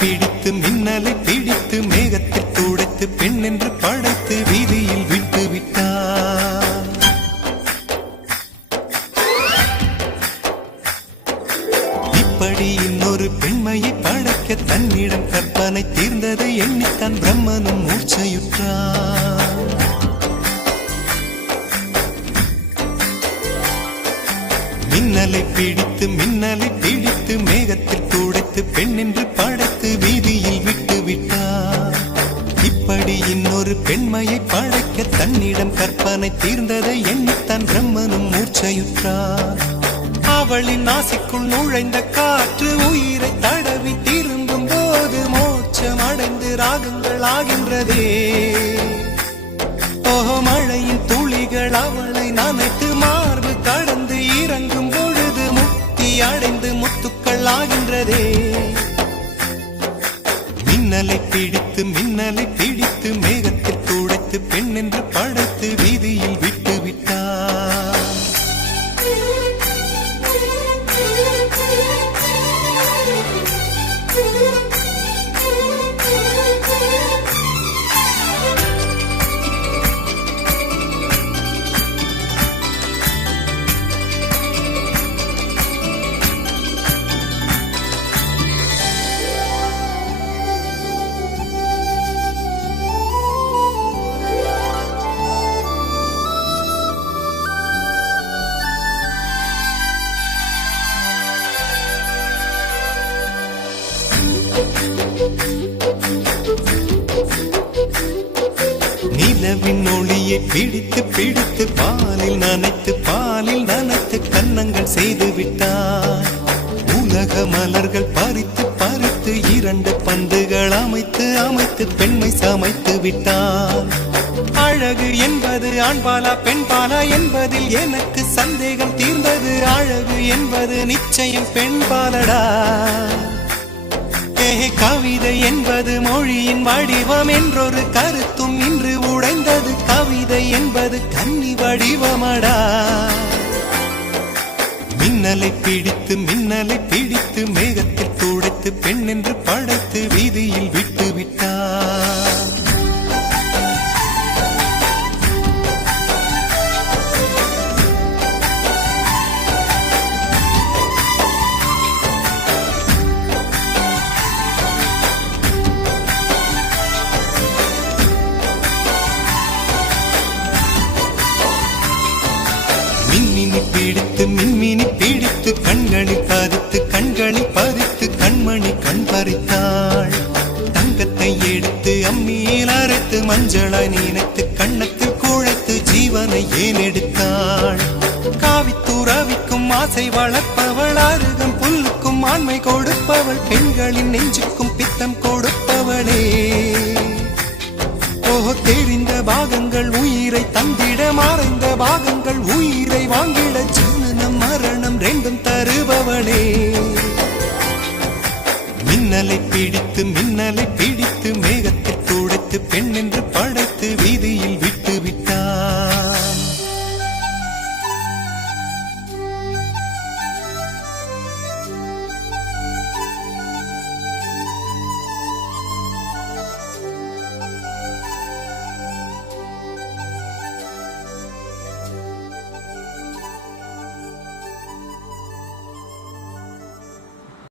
பிடித்து மின்னலை பிடித்து மேகத்தில் துடைத்து பெண் என்று படைத்து வீதியில் விட்டு விட்டார். இப்படி இன்னொரு பெண்மையை படைக்க தன்னிடம் கற்பனை தீர்ந்ததை எண்ணித்தான் பிரம்மனும் மூச்சையுற்றார் மின்னலை பிடித்து மின்னலை பெண்ணென்று படைத்து வீதியில் விட்டு விட்டார். இப்படி இன்னொரு பெண்மையை படைக்க தன்னிடம் கற்பனை தீர்ந்ததை எண்ணித்தான் பிரம்மனும் மூர்ச்சையுற்றார். அவளின் நாசிக்குள் நுழைந்த காற்று உயிரை தடவி திரும்பும் போது மோட்சம் அடைந்து ராகங்கள் ஆகின்றதே. ஓஹோ மழையின் துளிகள் அவள் மின்னலை பிடித்து மேகத்தில் துடைத்து பெண் என்று படைத்து நிலவின் ஒளியை பிடித்து பிடித்து பாலில் நனைத்து பாலில் நனைத்து கன்னங்கள் செய்து விட்டார் உலக மலர்கள் பறித்து பறித்து இரண்டு பந்துகள் அமைத்து அமைத்து பெண்மை சமைத்து விட்டார் அழகு என்பது ஆண்பாலா பெண்பாலா என்பதில் எனக்கு சந்தேகம் தீர்ந்தது. அழகு என்பது நிச்சயம் பெண்பாலடா. கவிதை என்பது மொழியின் வடிவம் என்றொரு கருத்தும் இன்று உடைந்தது. கவிதை என்பது கன்னி வடிவமடா. மின்னலை பிடித்து மின்னலை பிடித்து மேகத்தில் துடைத்து பெண் என்று படைத்து வீதியில் விட்டு விட்டார் பிடித்து மின்மினி பிடித்து கண்களை பதித்து கண்களை பதித்து கண்மணி கண் பறித்தாள். தங்கத்தை எடுத்து அம்மியில் அரைத்து மஞ்சளாய் நினைத்து கண்ணத்தில் குழைத்து ஜீவனை ஏன் எடுத்தாள்? காவித்துறவிக்கும் ஆசை வளர்ப்பவள் அருகம் புல்லுக்கும் ஆண்மை கொடுப்பவள் பெண்களின் நெஞ்சுக்கும் பித்தம் கொடுப்பவளே. பெண் என்று படை